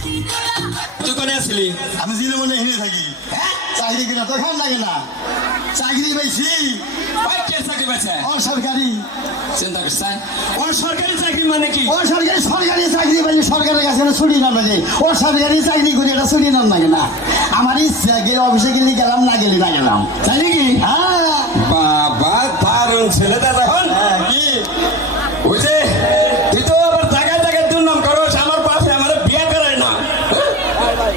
তুই কোনে আসলি? আমি জিলে মনে হিনে থাকি। হ্যাঁ চাকরি কিনা তো খান লাগে না। চাকরি পাইছি ভাই কে চাকরি পাইছে? অসরকারি। চিন্তা করছ সরকারি চাকরি মানে কি? অসরকারি সরকারি চাকরি পাইছি সরকারের কাছে ছুটি না লাগে। অসরকারি চাকরি করে এটা ছুটি না লাগে না। আমার ইচ্ছা গেলে অফিসে গেলে গেলাম, না গেলে না গেলাম। তাই নাকি? হ্যাঁ বাবা দারুণ ছেলে দাদা হন। কি ওই যে তুই তো আবার জায়গায় জায়গায় দুর্নাম করস, আমার পাশে আমার বিয়ে করায় না।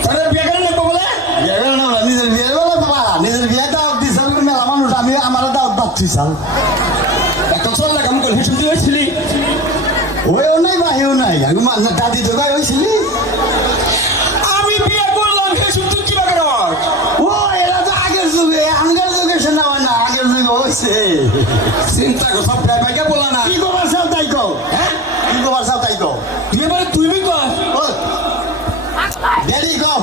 তোদের বিয়ে করে নেবো বলে? বিয়ে করো না, নিজের বিয়ে বলো বাবা, নিজের বিয়ে দাওয়াত দিছাল মেলা মানুষ, আমি আমার দাওয়াত বাচ্চি চাল। এখন চল না কাম করে হিসেব দিয়ে ছিলি। ওইও নাই বাহিও নাই, আমি দাদি তো গায়ে হয়েছিলি। আমি বিয়ে করলাম হিসেব তুই কি বাকি রস? ও এরা তো আগের যুগে, আগের যুগে শোনা হয় না, আগের যুগে হয়েছে। চিন্তা কর সব প্রায় বলা না। কি কবার চাও তাই কও, হ্যাঁ কি কবার চাও তাই কও। তুই এবারে তুই কর। ও ড্যাডি কও,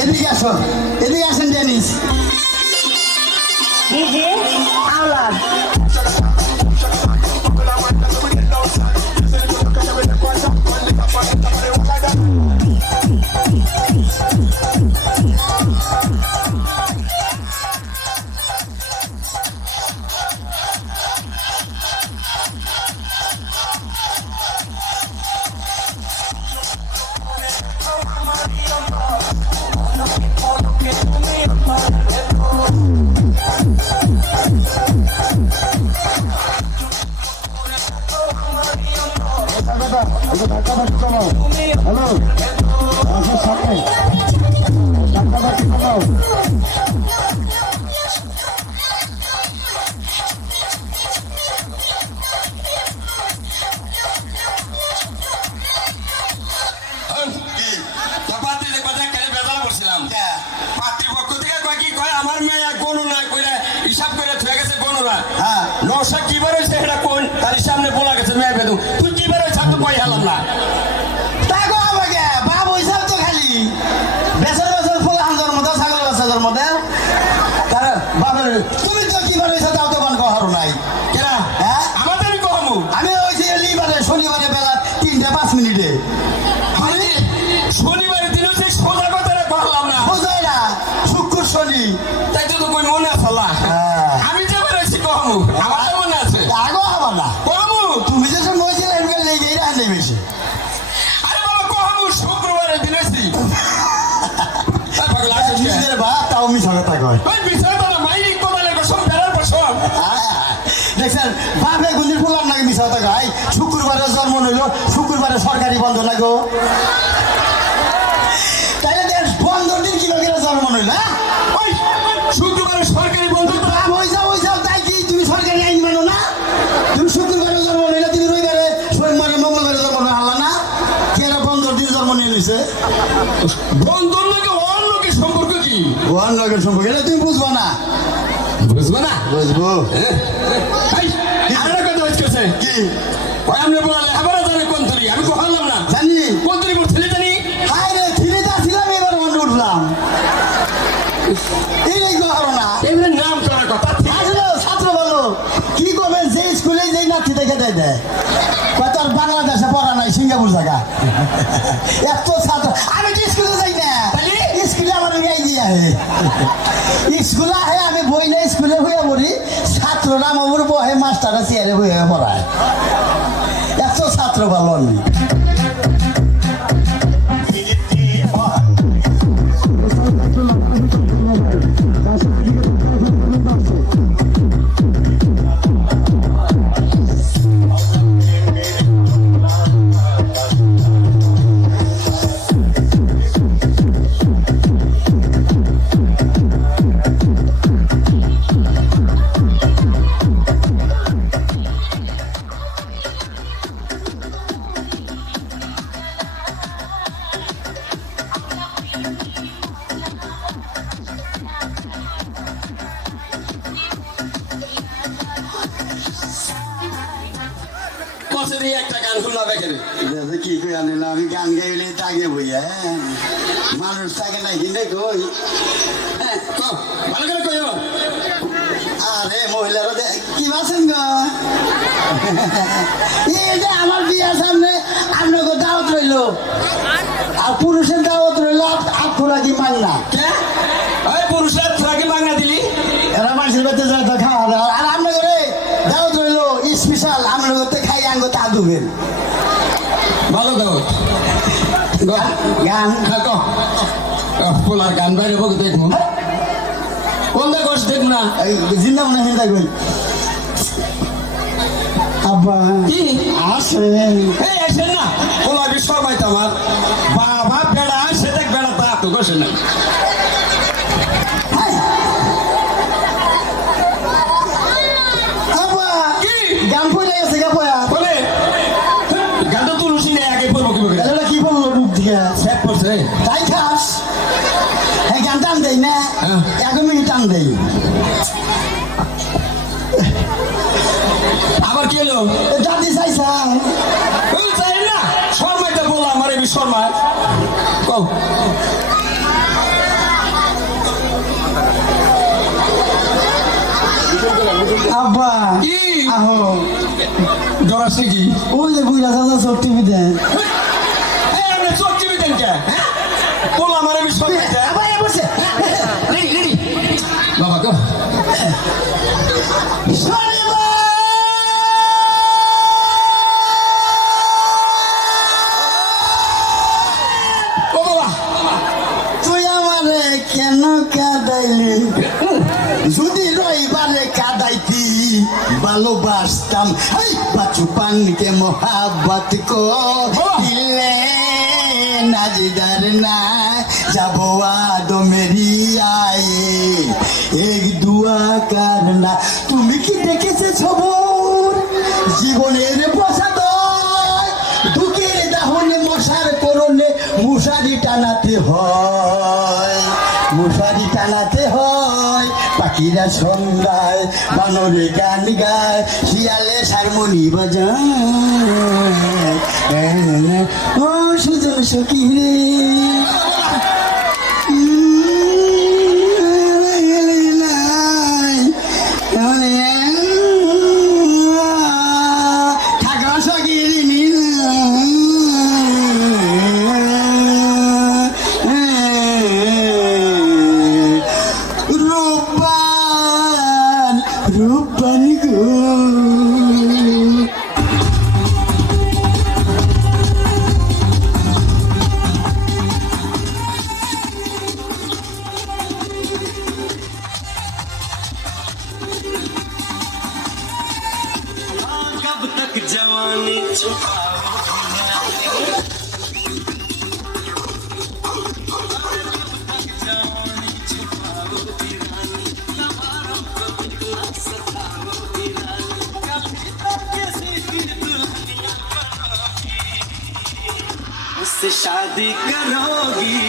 এদিকে আসো, এদিকে আসেন ডেনিস। আলাদ হ্যালো, আসো সামনে, ধাক্কা দাও। পাত্রীপক্ষ থেকে কয় কি কয় আমার মেয়ে গণনা করে হিসাব করে থয়ে গেছে গণনা। হ্যাঁ নশা কি বার হয়েছে এটা কোন তার সামনে বলা গেছে মেয়ে বেদু তুই কি বার হয়েছে তো কই হেলাম না। তাকো আমাকে বাপ হইছাল তো খালি বেসর বেসর ফুল হাজার মতো ছাগল বাচ্চাদের মধ্যে তার বাপের তুমি তো কি বার হইছা তাও তো কোন কহারো নাই। কেনা হ্যাঁ আমাদের কহমু আমি হইছি লিবারে শনিবারে বেলা 3:05 আমি শনিবারের দিন হচ্ছে সোজা কথাটা করলাম না বুঝাই না শুক্র শনি। তাই তো কই মনে আছে আল্লাহ। হ্যাঁ আমি যে বেরোছি কহমু আমার তো মনে আছে আগো হবা না কহমু। তুমি যে সব মইছে এমকে লেগে রাখলে বেশি। আরে বাবা কহমু শুক্রবারের দিন হয়েছি। নিজের বাপ তাও মি সরতা কয়। দেখছেন বাপে গুলির পোলার নাকি মিশাতে গায় শুক্রবারে জন্ম নিল শুক্রবারে সরকারি বন্ধ লাগো তাইলে দেশ বন্ধ দিন কি লোকের জন্ম নিল। শুক্রবারে সরকারি বন্ধ বাপ হইছা তাই কি তুমি সরকারি আইন মানো না। তুমি শুক্রবারে জন্ম নিলে তুমি রবিবারে সোমবারে মঙ্গলবারে জন্ম নিল না। কেরা বন্ধর দিন জন্ম নিয়ে নিছে বন্ধন নাকি অন্য লোকের সম্পর্ক কি ওয়ান লোকের সম্পর্কে এটা তুমি বুঝবো না। বুঝবো না বুঝবো আরেকটা কথা হচ্ছে কি ওই আমরা বলালে আবার জানে কোন তরি আমি কহালাম না জানি কোন তরি বলছিলে জানি হায় রে থিরেটা ছিলাম এবার মনে উঠলাম এই গহর না এমনি নাম করার কথা আসলে ছাত্র বলো কি করবে যে স্কুলে যেই নাতি দেখে দেয় দেয় কত আর বাংলাদেশে পড়া নাই সিঙ্গাপুর জায়গা এত ছাত্র আমি তো স্কুলে যাই না স্কুলে আমার গাই দিয়ে আহে স্কুলে আহে আমি বই না স্কুলে হইয়া পড়ি ছাত্ররা আমার বহে মাস্টাররা চেয়ারে হয়ে পড়ায় এত ছাত্র ভালো আমি বছরই একটা গান শোনাবে কেন কি কই আনিলাম আমি গান গাইলে তাকে বইয়া মানুষ থাকে না কিনে কই ভালো করে কইও আরে মহিলারা কি বাসেন গো এই যে আমার বিয়ার সামনে আপনাকে দাওয়াত রইলো আর পুরুষের দাওয়াত রইলো আর খোরাকি পান না কে ওই পুরুষের থাকি বাংলা দিলি এরা মানুষের বাড়িতে যায় তো খাওয়া দাওয়া আর আপনাকে দাওয়াত রইলো স্পেশাল আপনাকে খাই আঙ্গো তা দুবেন ভালো দাও গান থাকো পোলার গান বাইরে বক দেখবো কোন দেখ দেখবো না জিন্দা মনে হিন্দা কই আব্বা কি আসেন এই আসেন না পোলা বিষয় মাইতে আমার বাবা বেড়া সে দেখ বেড়া তা তো বসে নাই আব্বা কি গান পড়ে গেছে গা পয়া বলে গানটা তুলসী নেই আগে পড়বো কি বলে এটা কি বললো ডুব দিয়ে সেট করছে তাই খাস হ্যাঁ গান টান দেই না হ্যাঁ। 1 মিনিট টান দেই আবার কি হলো দাদি চাইছাম ওই চাই না শর্মাইতে বলা আমার এই শর্মায় কও আব্বা কি আহো ডরাসি কি ওই যে বুইরা চাচা সব টিভি দেন এই আপনি চোখ চিবি দেন কে বলা আমার এই শর্মাইতে আব্বা এ বসে রেডি রেডি বাবা কও ও বাবা তুই আমারে কেন কাদাইলি যদি রইবারে কাদাইতি ভালোবাসতাম এই বাচুপানকে মোহাব্বত কো দিলে নাজিদার না যাবো আদো মেরি আয়ে এক দুয়া কারনা তুমি কি দেখেছে খবর জীবনের প্রসাদ দুঃখের দাহনে মশার করণে মশারি টানাতে হয় মশারি টানাতে হয় পাখিরা সন্ধ্যায় বানরে গান গায় শিয়ালে হারমোনি বাজায় ও সুজন সখী রে রূপবান গো कब तक जवानी उससे शादी करोगी